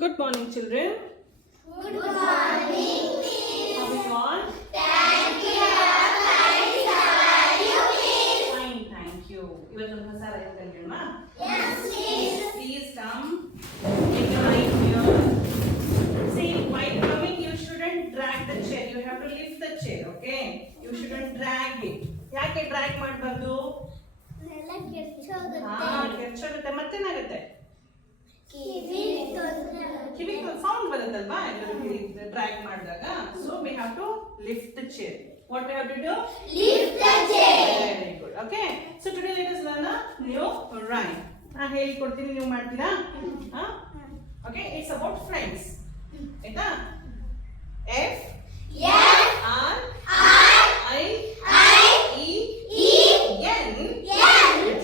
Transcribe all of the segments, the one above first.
Good morning, children. Good morning. How are you all? Thank you. Fine. How are you, miss? Fine, thank you. ಇವತ್ತೊಂದು ಹೊಸ rhyme ಕಲಿಯೋಣ. Yes, miss. Please come. Take your right here. See, while coming, you shouldn't drag the chair. You have to lift the chair, okay? You shouldn't drag it. ಯಾಕೆ drag ಮಾಡಬಾರ್ದು? ನೆಲ ಕೆಚ್ಚೋಗುತ್ತೆ. ಕೆಚ್ಚೋಗುತ್ತೆ ಮತ್ತೇನಾಗುತ್ತೆ? ಕಿವಿ ತೊಂದ್ರೆ. ಕಿವಿಗೆ sound ಬರುತ್ತಲ್ವಾ ಎಲ್ಲರೂ drag ಮಾಡಿದಾಗ. So we have to lift the chair. What we have to do? Lift the chair. Very good. Okay, so today let us learn new rhyme. ನಾನು ಹೇಳಿಕೊಡ್ತೀನಿ, ನೀವು ಮಾಡ್ತೀರಾ? Okay, it's about friends. ಆಯ್ತಾ? F F R I I I E E N N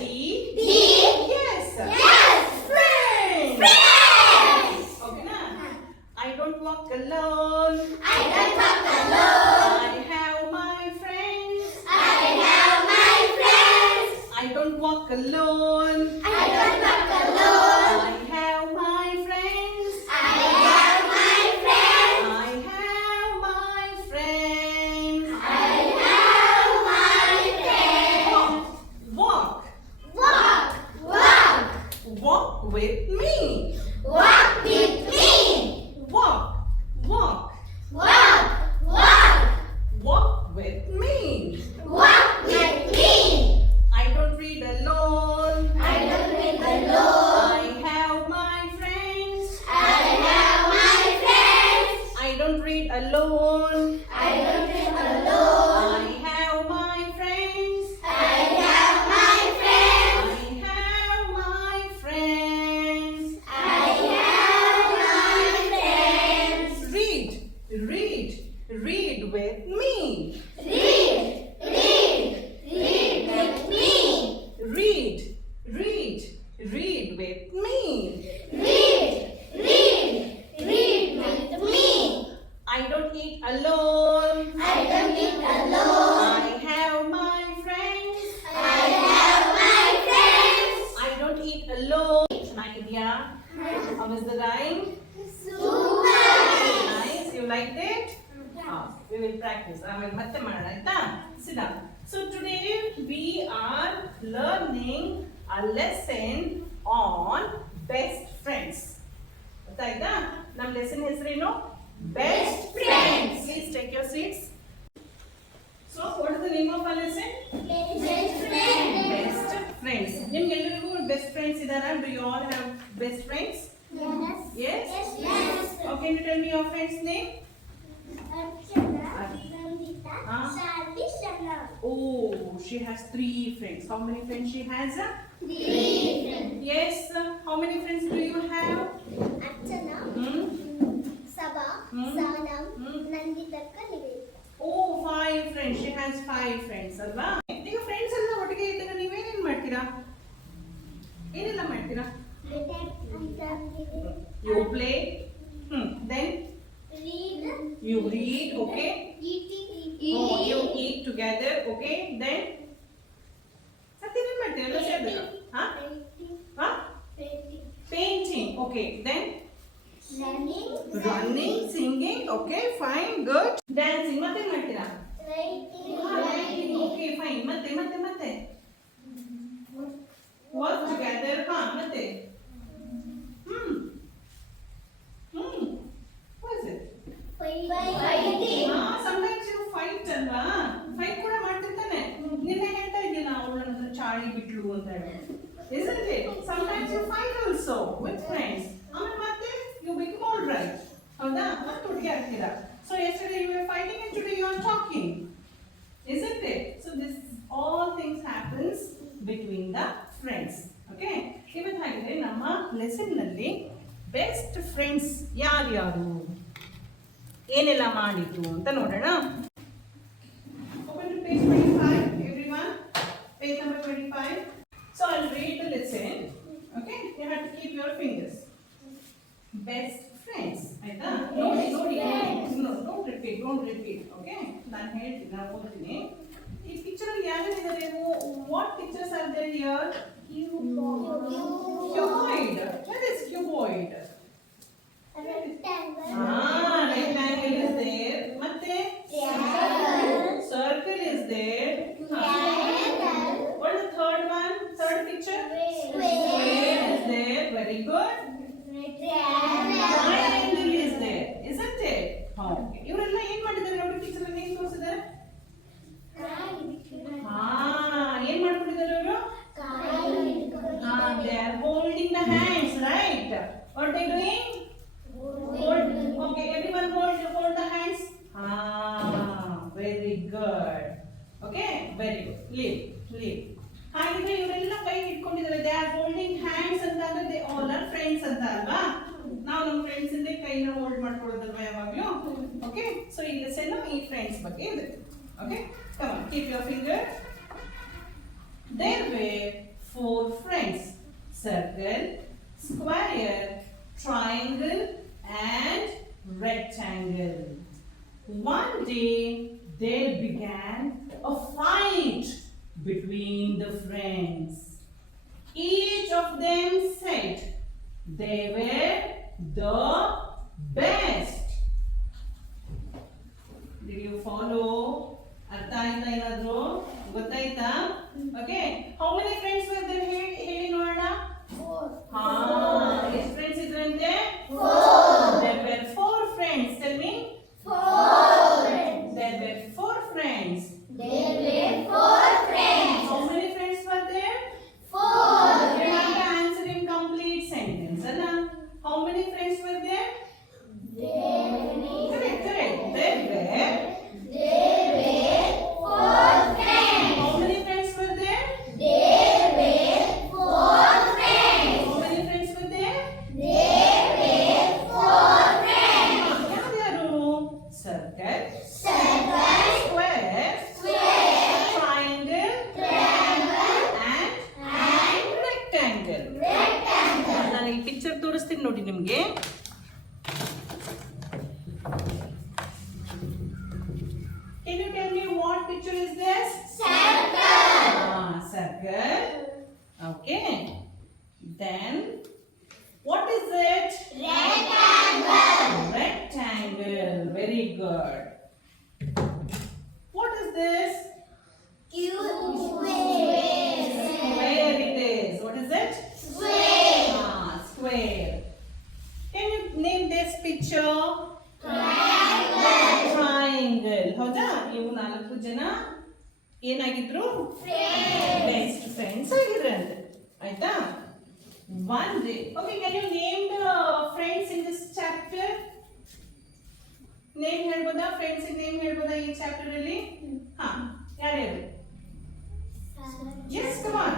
D D S S friends. Friends. ಓಕೆನಾ? I don't walk alone. I don't walk alone. I have my friends. I have my friends. I don't walk alone. I don't walk alone. I have my friends. I have my friends. I have my friends. I have my friends. Walk, Walk, walk, walk with me. walk with me. Walk, walk, Walk, walk, walk with me. walk with me. I don't read alone. I don't read alone. I have my friends. I have my friends. I don't read alone. I don't read alone. I have my friends. I have my friends. I have my friends. I have my friends. Read, read, read with me. Read, read, read with me. Read, read, read with me. Read, read, read with me. I don't eat alone. I don't eat alone. I have my friends. I have my friends. I don't eat alone. Nakidia, how was the rhyme? Super. Nice, you liked it? We will practice. ಆಮೇಲೆ ಮತ್ತೆ ಮಾಡೋಣ ಆಯ್ತಾ? Sit down. So today we are learning a lesson on best friends. ಗೊತ್ತಾಯ್ತಾ? ನಮ್ಮ lesson ಹೆಸರೇನು? Best friends. Please take your seats. So what is the name of our lesson? Best friend. Best friends. ನಿಮ್ಗೆಲ್ಲರಿಗೂ best friends ಇದಾರಾ? Do you all have best friends? Yes. Yes? Yes. Oh, can you tell me your friend's name? Archana, Nandita, Ah. Shalvi, Shana. Oh, she has 3 friends. How many friends she has? 3 friends. Yes. How many friends do you have? Archana, Hmm? Sabha, Hmm. Sanam, Hmm. Nandita, Nivedita. Oh, 5 friends. She has 5 friends ಅಲ್ವಾ? ಈಗ friends ಎಲ್ಲ ಒಟ್ಟಿಗೆ ಇದ್ದಾಗ ನೀವೇನೇನು ಮಾಡ್ತೀರಾ? ಏನೆಲ್ಲ ಮಾಡ್ತೀರಾ? You play. Then Read. you read. Okay. Eating. Oh, you eat together. Okay. Then ಮತ್ತೇನೇನು ಮಾಡ್ತೀರಾ ಎಲ್ಲ ಸೇರಿದಾಗ? ಹಾ? ಹಾ? Painting. Okay. Then Running. running, singing. Okay. Fine. Good. Dancing. ಮತ್ತೇನು ಮಾಡ್ತೀರಾ? Writing. Okay. Fine. ಮತ್ತೆ work together. ಹಾ ಮತ್ತೆ what is it? Fighting. Sometimes you fight ಅಲ್ವಾ? ಫೈಟ್ ಕೂಡ ಮಾಡ್ತಿರ್ತಾನೆ. ನಿನ್ನೆ ಹೇಳ್ತಾ ಇದ್ದೀನ ಅವಳ ಹತ್ರ ಚಾಳಿ ಬಿಟ್ಲು ಅಂತ ಹೇಳಿ. Isn't it? Sometimes you fight also with friends. ಆಮೇಲೆ ಮತ್ತೆ you become all right. ಹೌದಾ? ಮತ್ತೆ ಒಟ್ಟಿಗೆ ಆಗ್ತೀರಾ. So yesterday you were fighting and today you are talking. Isn't it? So this all things happens between the friends. Okay? ಇವತ್ತು ಹಾಗಿದ್ರೆ ನಮ್ಮ lesson ನಲ್ಲಿ ಬೆಸ್ಟ್ ಫ್ರೆಂಡ್ಸ್ ಯಾರ್ಯಾರು ಏನೆಲ್ಲ ಮಾಡಿದ್ರು ಅಂತ ನೋಡೋಣ. Open to page 25, everyone. Page number 25. So I'll read the lesson. Okay? You have to keep your fingers. Best friends. ಆಯ್ತಾ? ನೋಡಿ. No, don't repeat. Okay? ನಾನು ಹೇಳ್ತೀನಿ, ನಾನು ಓದ್ತೀನಿ. ಈ ಪಿಕ್ಚರ್ ಅಲ್ಲಿ ಯಾರ್ಯಾರಿದ್ದಾರೆ? What pictures are there here? Cuboid. What is cuboid? doing? Hold. Okay, everyone hold the hands. Very good. Okay, very good. Leave. ಹಾಗಿದ್ರೆ ಇವರೆಲ್ಲ ಕೈ ಇಟ್ಕೊಂಡಿದ್ದಾರೆ. They are holding hands ಅಂತ ಅಂದ್ರೆ they all are friends ಅಂತ ಅಲ್ವಾ? ನಾವು ನಮ್ಮ ಫ್ರೆಂಡ್ಸ್ ಇಂದ ಕೈನ ಹೋಲ್ಡ್ ಮಾಡ್ಕೊಳ್ಳೋದಲ್ವಾ ಯಾವಾಗಲೂ? ಓಕೆ, ಸೊ ಈ ಲೆಸನ್ ಈ ಫ್ರೆಂಡ್ಸ್ ಬಗ್ಗೆ ಇದೆ. Okay, come on, keep your finger. There were 4 friends: circle, square, triangle, and rectangle. One day there began a fight between the friends. Each of them said they were the best. Did you follow? ಅರ್ಥ ಆಯ್ತಾ ಏನಾದ್ರು? ಗೊತ್ತಾಯ್ತಾ? Okay, how many friends were there? ಹೇಳಿ ನೋಡೋಣ. 4. ಎಷ್ಟು friends ಇದ್ರಂತೆ? 4. There were 4 friends. Tell me. 4. There were 4 friends. There were 4 friends. How many friends were there? 4. You have to answer in complete sentence. Anna, how many friends were there? Correct. There were 4 friends. how many friends were there? There were 4 friends. How many friends were there? There were 4 friends. ಯಾರ್ಯಾರು? Circle, Circle, square, square, triangle, triangle, and rectangle. rectangle. ನಾನು ಈ picture ತೋರಿಸ್ತೀನಿ ನೋಡಿ ನಿಮಗೆ. Can you tell me what picture is this? Circle. Circle. Okay. Then what is it? Rectangle. Rectangle. Very good. What is this? Square. Square it is. What is it? Square. Square. Can you name this picture? Triangle. Triangle. ಹೌದಾ? ಇವು 4 ಜನ ಏನಾಗಿದ್ರು? Best friends ಆಗಿದ್ರಂತೆ. ಆಯ್ತಾ? One day. Okay, can you name the friends in this chapter? Name ಹೇಳ್ಬೋದಾ? Friends name ಹೇಳ್ಬೋದಾ ಈ chapter ಅಲ್ಲಿ? ಹಾ, ಯಾರ್ಯಾರು? Yes, come on.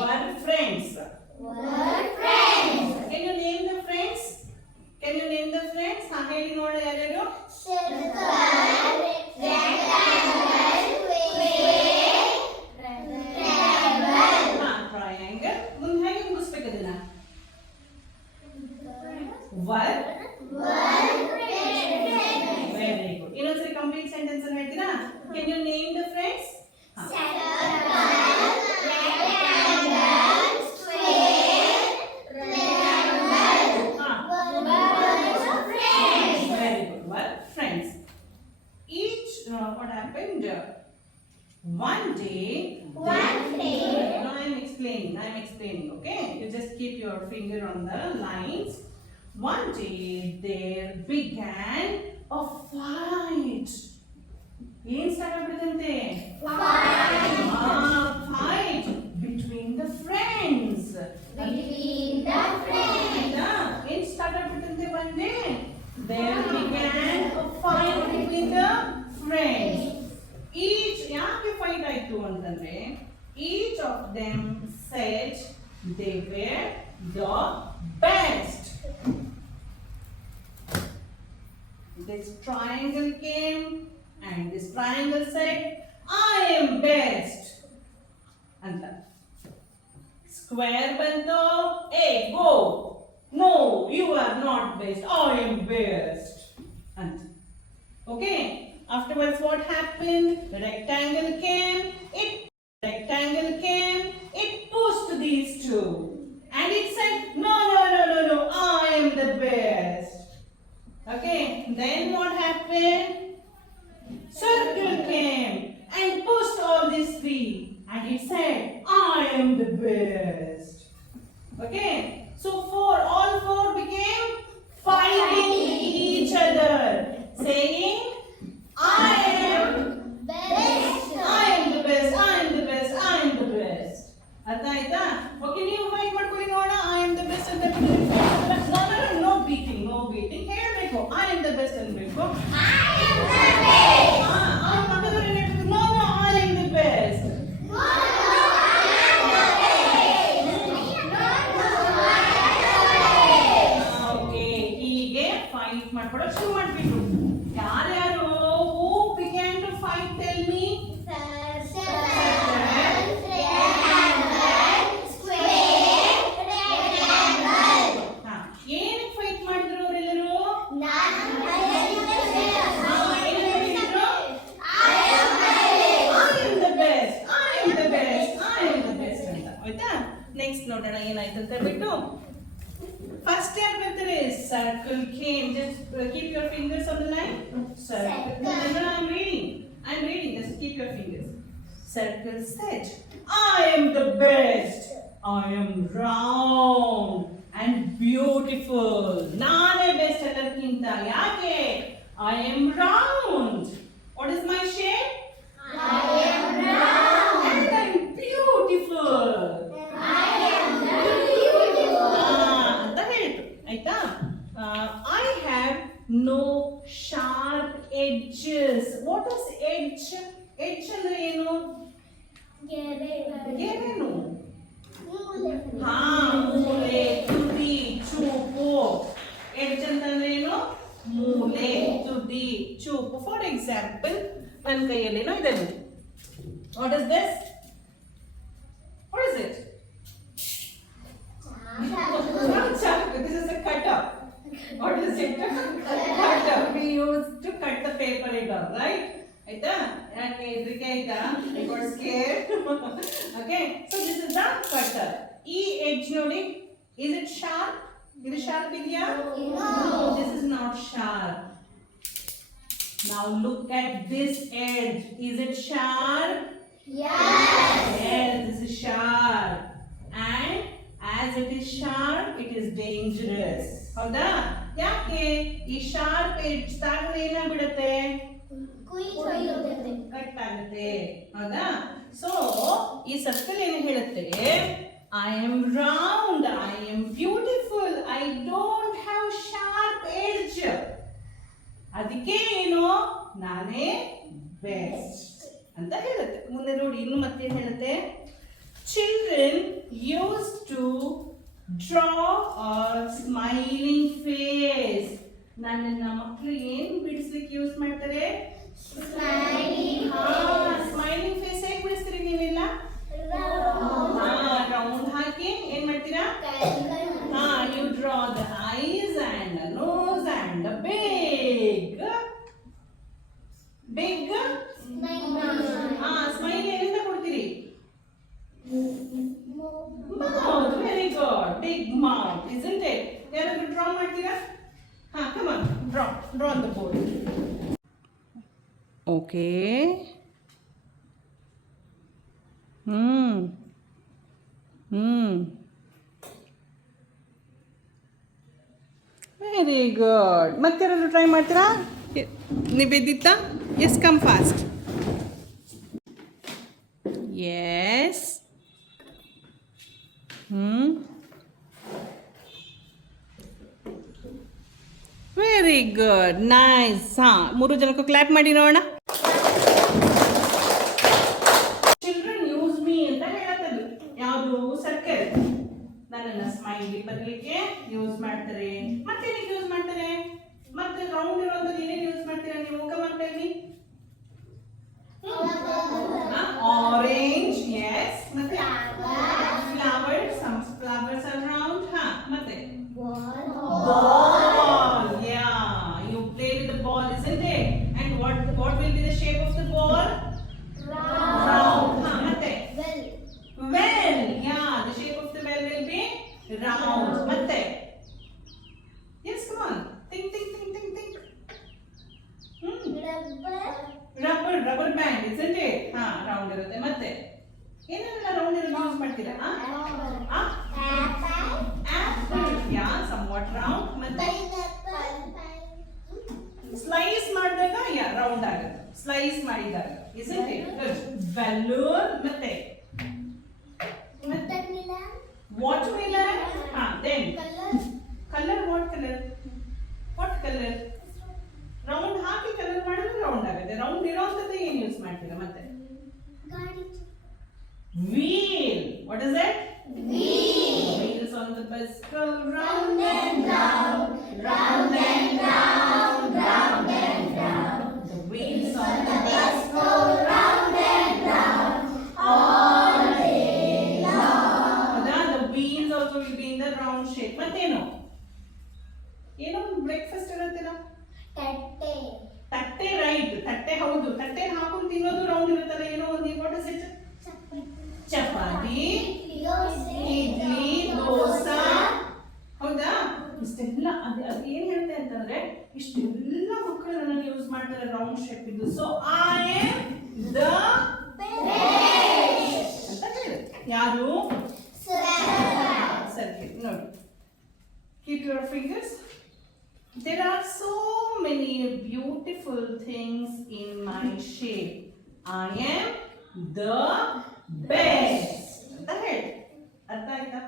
Were friends. Can you name the friends? ಹಾ, ಹೇಳಿ ನೋಡ ಯಾರ್ಯಾರು? ಹಾ, ಟ್ರಯಾಂಗಲ್. ಮುಂದೆ ಹೇಗೆ ಮುಗಿಸ್ಬೇಕು ಅದನ್ನ? Were. Very good. ಇನ್ನೊಂದ್ಸರಿ ಕಂಪ್ಲೀಟ್ ಸೆಂಟೆನ್ಸ್ ಅನ್ನು ಹೇಳ್ತೀರಾ? Can you name the friends? ಹಾ. Very good. Were friends. Each, what happened? One day. No, I am explaining. Okay? You just keep your finger on the lines. One day there began a fight. ಏನ್ start ಆಗ್ಬಿಡುತ್ತಂತೆ? Fight between the friends. ಏನ್ start ಆಗ್ಬಿಡುತ್ತಂತೆ one day? There began a fight between the friends. Each ಯಾಕೆ fight ಆಯ್ತು ಅಂತಂದ್ರೆ each of them said they were the best. This triangle came and this triangle said I am best ಅಂತ. Square ಬಂತು, hey go, no you are not best, I am best ಅಂತ. Okay, afterwards what happened? Rectangle came, it pushed these two and it said no, I am the best. Okay, then what happened? Circle came and pushed all these 3 and it said I am the best. Okay, so all four became fighting each other, saying I am the ಅರ್ಥ ಆಯ್ತಾ? Okay, ನೀವು fight ಮಾಡ್ಕೊಳ್ಳಿ ನೋಡೋಣ. I am the best ಅಂತ no beating, no beating. ಹೇಳ್ಬೇಕು I am the best ಅನ್ಬೇಕು. ಪಕ್ಕದವ್ರು ಏನ್ ಹೇಳ್ಬೇಕು? No no I am the best. Okay, ಹೀಗೆ ಫೈಟ್ ಮಾಡ್ಕೊಳ್ಳೋಕೆ ಶುರು ಮಾಡ್ಬಿಟ್ರು. ಯಾರ್ಯಾರು who began to fight? Tell me. ಏನಕ್ಕೆ ಫೈಟ್ ಮಾಡಿದ್ರು ಅವರೆಲ್ಲರೂ? ನೆಕ್ಸ್ಟ್ ನೋಡೋಣ ಏನಾಯ್ತಂತ ಬಿಟ್ಟು. ಫಸ್ಟ್ ಯಾರು ಬರ್ತಾರೆ? Circle came. Just keep your fingers on the line. Circle. I'm reading. Just keep your fingers. Circle said, I am the best. I am round and beautiful. ನಾನೇ best ಎಲ್ಲರಿಗಿಂತ. ಯಾಕೆ? I am round. What is my shape? I am round. And I'm beautiful. ಅಂತ ಹೇಳಿದ್ರು. ಆಯ್ತಾ? I have no sharp edges. What is edge? Edge ಅಂದ್ರೆ ಏನು? ಗೆರೆನು. ಹಾ, ಮೂಲೆ, ತುದಿ, ಚೂಪು. ಎಡ್ಜ್ ಅಂತಂದ್ರೆ ಏನು? ಮೂಲೆ, ತುದಿ, ಚೂಪು. ಫಾರ್ ಎಕ್ಸಾಂಪಲ್, ನನ್ನ ಕೈಯಲ್ಲೇನೋ ಇದೆ. What is this? What is it? This is a cutter. What is it? Cutter. We use to cut the paper again, right? ಆಯ್ತಾ? ಯಾಕೆ ಹೆದರಿಕೆ ಆಯ್ತಾ? I got scared. Okay, so this is the cutter. ಈ edge ನೋಡಿ, is it sharp? ಇದು sharp ಇದೆಯಾ? No, this is not sharp. Now look at this edge. Is it sharp? Yes, this is sharp. And as it is sharp, it is dangerous. ಹೌದಾ? ಯಾಕೆ? ಈ sharp edge ತಾಗಿದ್ರೆ ಏನಾಗ್ಬಿಡುತ್ತೆ? Cut ಆಗುತ್ತೆ. ಹೌದಾ? So ಈ circle ಏನು ಹೇಳುತ್ತೆ? I am round, I am beautiful, I don't have sharp edge. ಅದಕ್ಕೆ ಏನು? ನಾನೇ ಬೆಸ್ಟ್ ಅಂತ ಹೇಳುತ್ತೆ. ಮುಂದೆ ನೋಡಿ ಇನ್ನು ಮತ್ತೇನು ಹೇಳುತ್ತೆ? Children used to draw a smiling face. ನನ್ನ ಮಕ್ಕಳು ಏನು ಬಿಡಿಸ್ಲಿಕ್ಕೆ ಯೂಸ್ ಮಾಡ್ತಾರೆ? Smiling face. ಹೇಗೆ ಬಿಡಿಸ್ತೀರಿ ನೀವೆಲ್ಲ? ರೌಂಡ್ ಹಾಕಿ ಏನ್ ಮಾಡ್ತೀರಾ? You draw the eyes and the nose and the big smile ಎಲ್ಲಿಂದ ಕೊಡ್ತೀರಿ? Mouth. Very good. Big mouth, isn't it? ಯಾರಾದ್ರೂ ಡ್ರಾ ಮಾಡ್ತೀರಾ? Come on. Draw on the board. Okay. Very good. ಮತ್ತೆ ಯಾರಾದ್ರೂ ಟ್ರೈ ಮಾಡ್ತೀರಾ? Nivedita? Yes, come fast. Yes. Very good, nice. ಮೂರು ಜನಕ್ಕೂ clap ಮಾಡಿ ನೋಡೋಣ. ಚಿಲ್ಡ್ರನ್ ಯೂಸ್ ಮೀ ಅಂತ ಹೇಳತ್ತದು. ಯಾವುದು? ಸರ್ಕಲ್. ನನ್ನನ್ನು ಸ್ಮೈಲಿ ಬರಲಿಕ್ಕೆ ಯೂಸ್ ಮಾಡ್ತಾರೆ. ಮತ್ತೆ ಏನಕ್ಕೆ ಯೂಸ್ ಮಾಡ್ತಾರೆ? ಮತ್ತೆ ರೌಂಡ್ ಇರೋಂಥದ್ದು ಏನಕ್ಕೆ ಯೂಸ್ ಮಾಡ್ತೀರಾ ನೀವು? Come on tell me. Orange. Yes. ಮತ್ತೆ flowers. Some flowers are round. ಮತ್ತೆ ball. Yeah, you play with the ball, isn't it? And what will be the shape of the ball? Round. ಮತ್ತೆ well. Yeah, the shape of the well will be round. ಮತ್ತೆ yes, come on, think. Rubber band, isn't it? Round ಇರುತ್ತೆ. ಮತ್ತೆ ಏನೆಲ್ಲ round ಇರೋದು use ಮಾಡ್ತೀರಾ? Apple. ಯಾ, somewhat round. ಮತ್ತೆ slice ಮಾಡಿದಾಗ round ಆಗುತ್ತೆ. ಸ್ಲೈಸ್ ಮಾಡಿದಾಗ, isn't it? Good. Balloon. ಮತ್ತೆ Watermelon. Then Color. color. What color? What color? Round hockey colour ಮಾಡಿದ್ರೆ ರೌಂಡ್ ಆಗುತ್ತೆ. ರೌಂಡ್ ಇರೋಂಥದ್ದು ಏನು ಯೂಸ್ ಮಾಡ್ತೀರಾ ಮತ್ತೆ? Gadi. Wheel. What is it? Wheel. Wheels on the bus go round Round and round, round and round, round and round. The wheels on the Let's go round and round all day long. ಹೌದಾ? The wheels also will be in the round shape. ಮತ್ತೇನು? ಏನೋ breakfast ಇರುತ್ತಲ್ಲ? Tatte. ತಟ್ಟೆ right. ತಟ್ಟೆ ಹೌದು. ತಟ್ಟೆ ಹಾಕೊಂಡು ತಿನ್ನೋದು ರೌಂಡ್ ಇರುತ್ತಲ್ಲ, ಏನೋ ಒಂದು what is it? Chapati, idli, dosa. ಹೌದಾ? ಇಷ್ಟೆಲ್ಲ ಅದು ಏನ್ ಹೇಳ್ತೆ ಅಂತಂದ್ರೆ ಇಷ್ಟೆಲ್ಲ ಮಕ್ಕಳು ನನ್ನ ಯೂಸ್ ಮಾಡ್ತಾರೆ ರೌಂಡ್ ಶೇಪ್ ಇದು. ಸೊ ಐ ಆಮ್ ದ ಅಂತ ಹೇಳುತ್ತೆ. ಯಾರು? ಸರ್ಕಿಲ್. ನೋಡಿ, keep your fingers. There are so many beautiful things in my shape. I am the best. ಅಂತ ಹೇಳಿ. ಅರ್ಥ ಆಯ್ತಾ?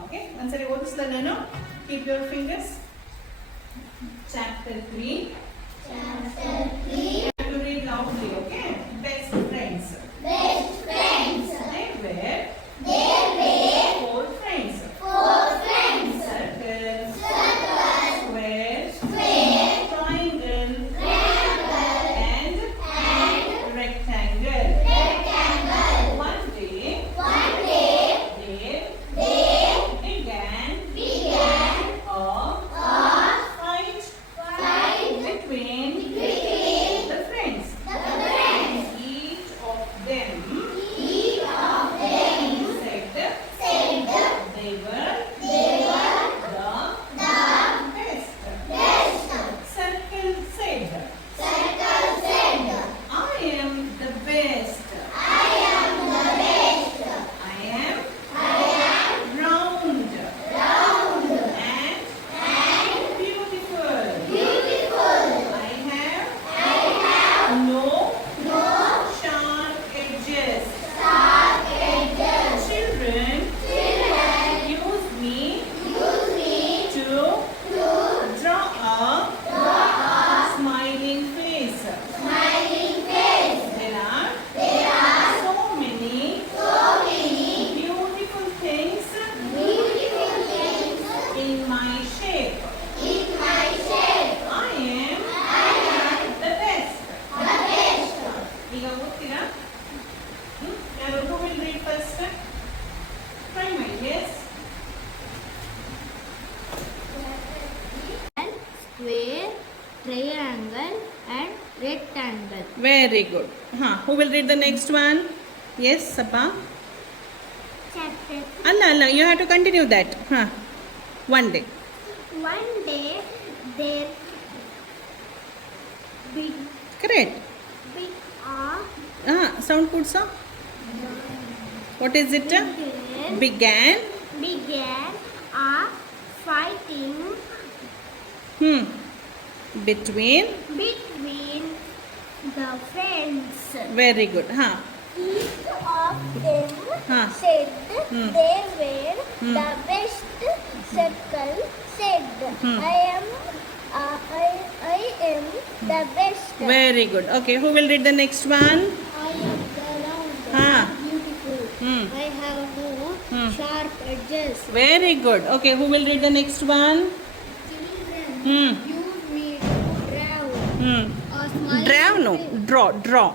ಓಕೆ, ಒಂದ್ಸರಿ ಓದಿಸ್ಲಾ ನಾನು? Keep your fingers. Chapter 3. Chapter 3. You have to read loudly, okay? Best friends. Best friends. They were There were 4 friends. 4 friends. Circle, Circle, square, square, triangle, triangle, and and rectangle. rectangle. One day, One day they they began began a fight fight between between the friends. the friends. Each of them Each of them said said they were they were the best. best. Circle said, Circle said, I am the best. I am the best. I am I am round round and and beautiful. beautiful. I have I have no no sharp edges. sharp edges. Children Children use me use me to to draw a draw a smiling face. smiling face. There are There so many so many beautiful things beautiful things in my shape. in my shape. I am the best. The best. ಈಗ ಓದ್ತೀರಾ? ಯಾರು? Who will read first? Try my yes. Square, triangle and rectangle. Very good. Who will read the next one? Yes, Sappa. Chapter Allah, you have to continue that. One day. One day there big Correct. Sound good, sir. What is it? Began. began a fighting Between. between the friends. Very good. Each of them Huh. said Hmm. they were Hmm. the best. Circle said, Hmm. I am the best. Very good. Okay, who will read the next one? I am the round, Huh. beautiful. Hmm. I have no Hmm. sharp edges. Very good. Okay, who will read the next one? Children Hmm. use me to draw Hmm. a smiling Draw, no. face. Draw. Draw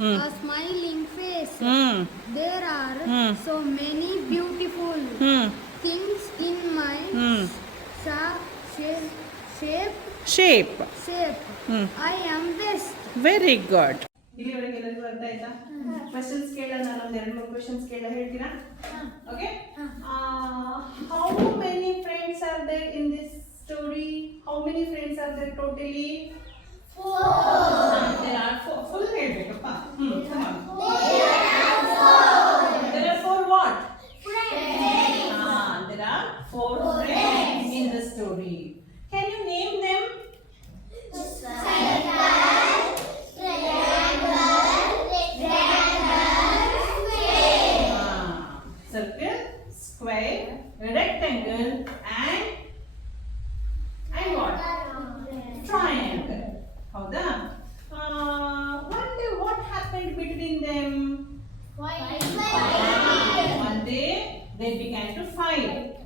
Hmm. a smiling face. Hmm. There are Hmm. so many beautiful Hmm. things in my Hmm. shape. Shape. Hmm. I am best. Very good. ಇಲ್ಲಿವರೆಗೆ ಎಲ್ಲರಿಗೂ ಅರ್ಥ ಆಯ್ತಾ? Questions ಕೇಳೋಣ, ನಾನು 2-3 questions ಕೇಳ ಹೇಳ್ತೀರಾ? Okay. How many friends are there in this story? How many friends are there totally? 4. There are 4. Full ಹೇಳ್ಬೇಕಪ್ಪ. Come on. There are 4 what? There are 4 friends in the story. Can you name them? Circle, square,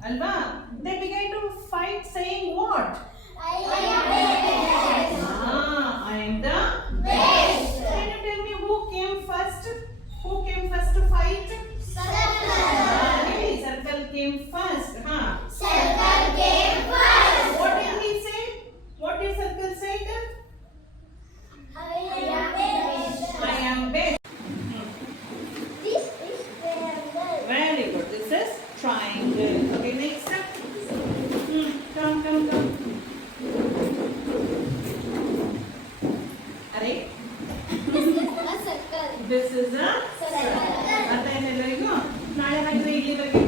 Alva? They began to fight saying what? I am best. I am the Best. Can you tell me who came first? Who came first to fight? Circle. Really, Circle came first. Huh? Circle came first. What did he say? What did Circle say? I am best. I am best. This is triangle. Very good. This is triangle. Okay, next step. Come. Arey, This is a circle. this is a Circle. ಅರ್ಥ ಆಯ್ತಾ ಎಲ್ಲರಿಗೂ? ನಾಳೆ ಹಾಕಿದ್ರೆ ಇಲ್ಲಿ ಬಗ್ಗೆ